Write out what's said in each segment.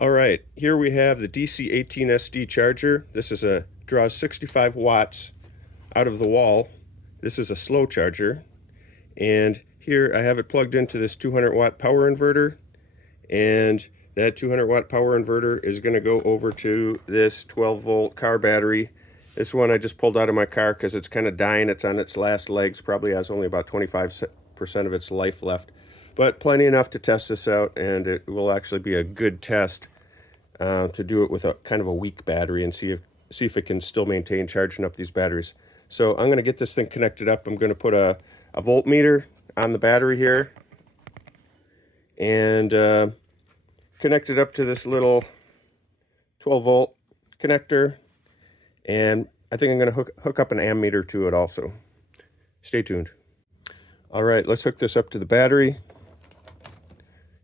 All right, here we have the DC18SD charger. This is draws 65 watts out of the wall. This is a slow charger. And here I have it plugged into this 200 watt power inverter. And that 200 watt power inverter is going to go over to this 12 volt car battery. This one I just pulled out of my car because it's kind of dying. It's on its last legs, probably has only about 25% of its life left. But plenty enough to test this out, and it will actually be a good test to do it with a kind of a weak battery and see if it can still maintain charging up these batteries. So I'm going to get this thing connected up. I'm going to put a voltmeter on the battery here and connect it up to this little 12 volt connector, and I think I'm going to hook up an ammeter to it also. Stay tuned. All right, let's hook this up to the battery.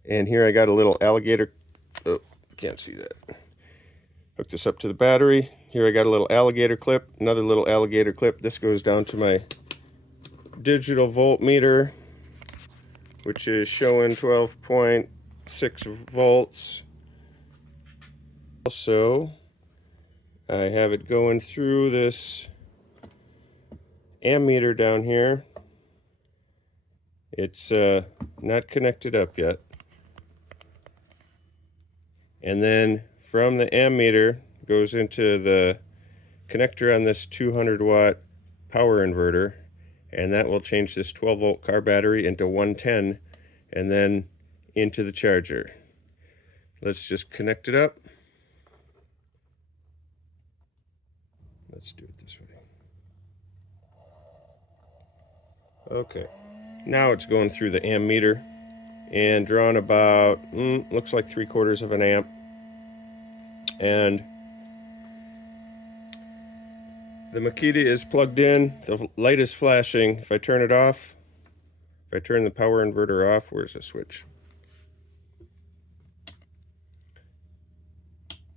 And here I got a little alligator. Oh, can't see that. Hook this up to the battery. Here I got a little alligator clip, another little alligator clip. This goes down to my digital voltmeter, which is showing 12.6 volts. Also, I have it going through this ammeter down here. It's not connected up yet. And then from the ammeter goes into the connector on this 200 watt power inverter, and that will change this 12 volt car battery into 110 and then into the charger. Let's just connect it up. Let's do it this way. Okay, now it's going through the ammeter and drawing about looks like 3/4 of an amp, and the Makita is plugged in. The light is flashing. If I turn it off, if I turn the power inverter off, where's the switch?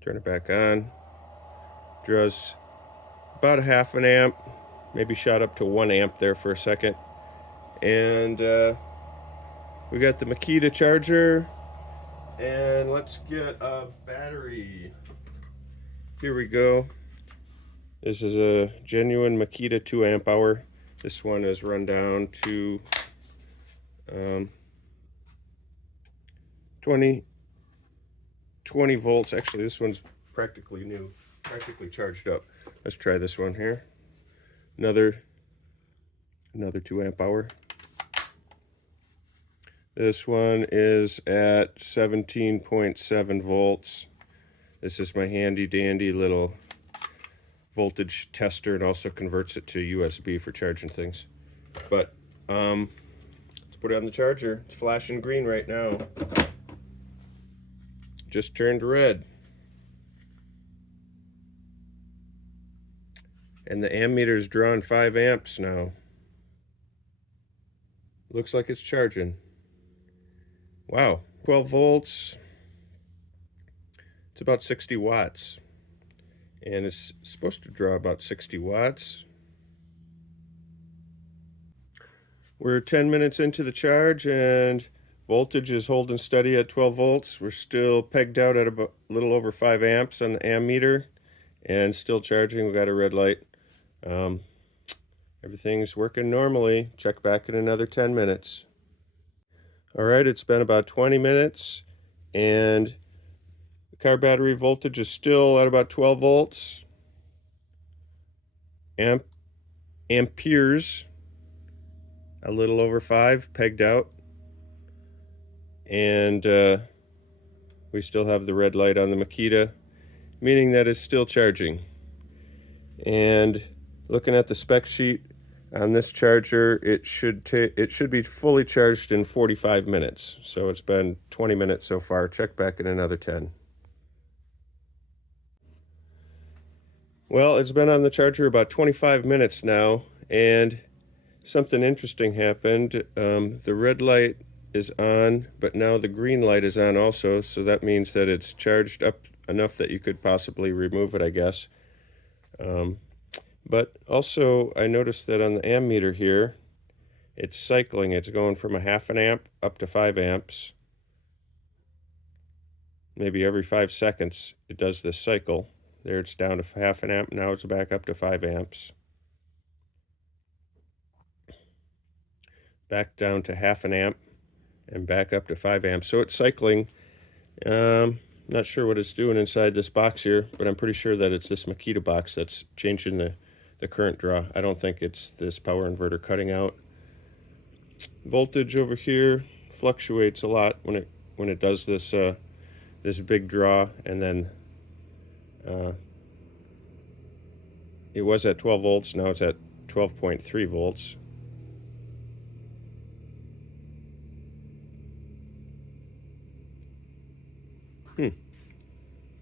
Turn it back on. Draws about a half an amp, maybe shot up to 1 amp there for a second. And we got the Makita charger, and let's get a battery. Here we go. This is a genuine Makita 2 amp hour. This one is run down to 20 volts. Actually, this one's practically new, practically charged up. Let's try this one here. Another 2 amp hour. This one is at 17.7 volts. This is my handy dandy little voltage tester, and also converts it to USB for charging things. But let's put it on the charger. It's flashing green right now. Just turned red. And the ammeter is drawing 5 amps now. Looks like it's charging. Wow, 12 volts. It's about 60 watts. And it's supposed to draw about 60 watts. We're 10 minutes into the charge, and voltage is holding steady at 12 volts. We're still pegged out at about a little over 5 amps on the ammeter, and still charging. We got a red light. Everything's working normally. Check back in another 10 minutes. All right, it's been about 20 minutes, and the car battery voltage is still at about 12 volts. Amperes, a little over 5, pegged out. And we still have the red light on the Makita, meaning that it's still charging. And looking at the spec sheet on this charger, it should be fully charged in 45 minutes. So it's been 20 minutes so far. Check back in another 10. Well, it's been on the charger about 25 minutes now, and something interesting happened. The red light is on, but now the green light is on also, so that means that it's charged up enough that you could possibly remove it, I guess. But also, I noticed that on the ammeter here, it's cycling. It's going from a half an amp up to 5 amps. maybe every 5 seconds it does this cycle. There it's down to half an amp, now it's back up to 5 amps. Back down to half an amp and back up to 5 amps. So it's cycling. Not sure what it's doing inside this box here, but I'm pretty sure that it's this Makita box that's changing the current draw. I don't think it's this power inverter cutting out. Voltage over here fluctuates a lot when it does this this big draw, and then it was at 12 volts, now it's at 12.3 volts.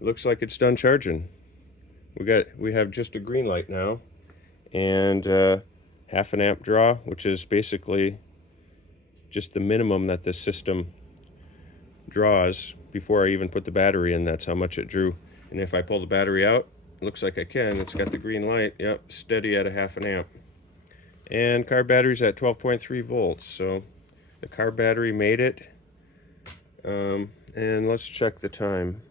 Looks like it's done charging. We have just a green light now, and half an amp draw, which is basically just the minimum that this system draws before I even put the battery in. That's how much it drew. And if I pull the battery out, it looks like I can. It's got the green light. Yep, steady at a half an amp. And car battery's at 12.3 volts. So the car battery made it. And let's check the time.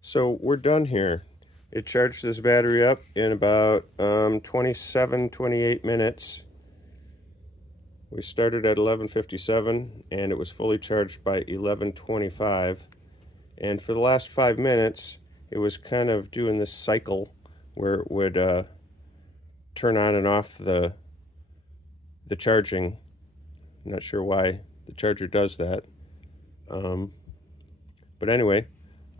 So we're done here. It charged this battery up in about 28 minutes. We started at 11:57 and it was fully charged by 11:25. And for the last 5 minutes, it was kind of doing this cycle where it would turn on and off the charging. I'm not sure why the charger does that. But anyway,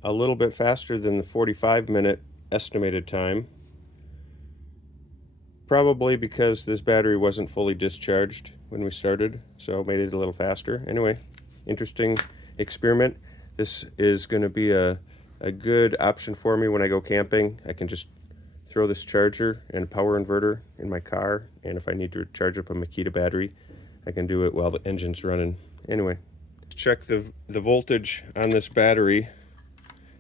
a little bit faster than the 45-minute estimated time. Probably because this battery wasn't fully discharged when we started, so made it a little faster. Anyway, interesting experiment. This is going to be a good option for me when I go camping. I can just throw this charger and a power inverter in my car, and if I need to charge up a Makita battery, I can do it while the engine's running. Anyway, check the voltage on this battery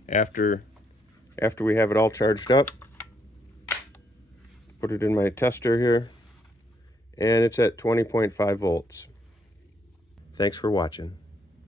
after we have it all charged up. Put it in my tester here, and it's at 20.5 volts. Thanks for watching.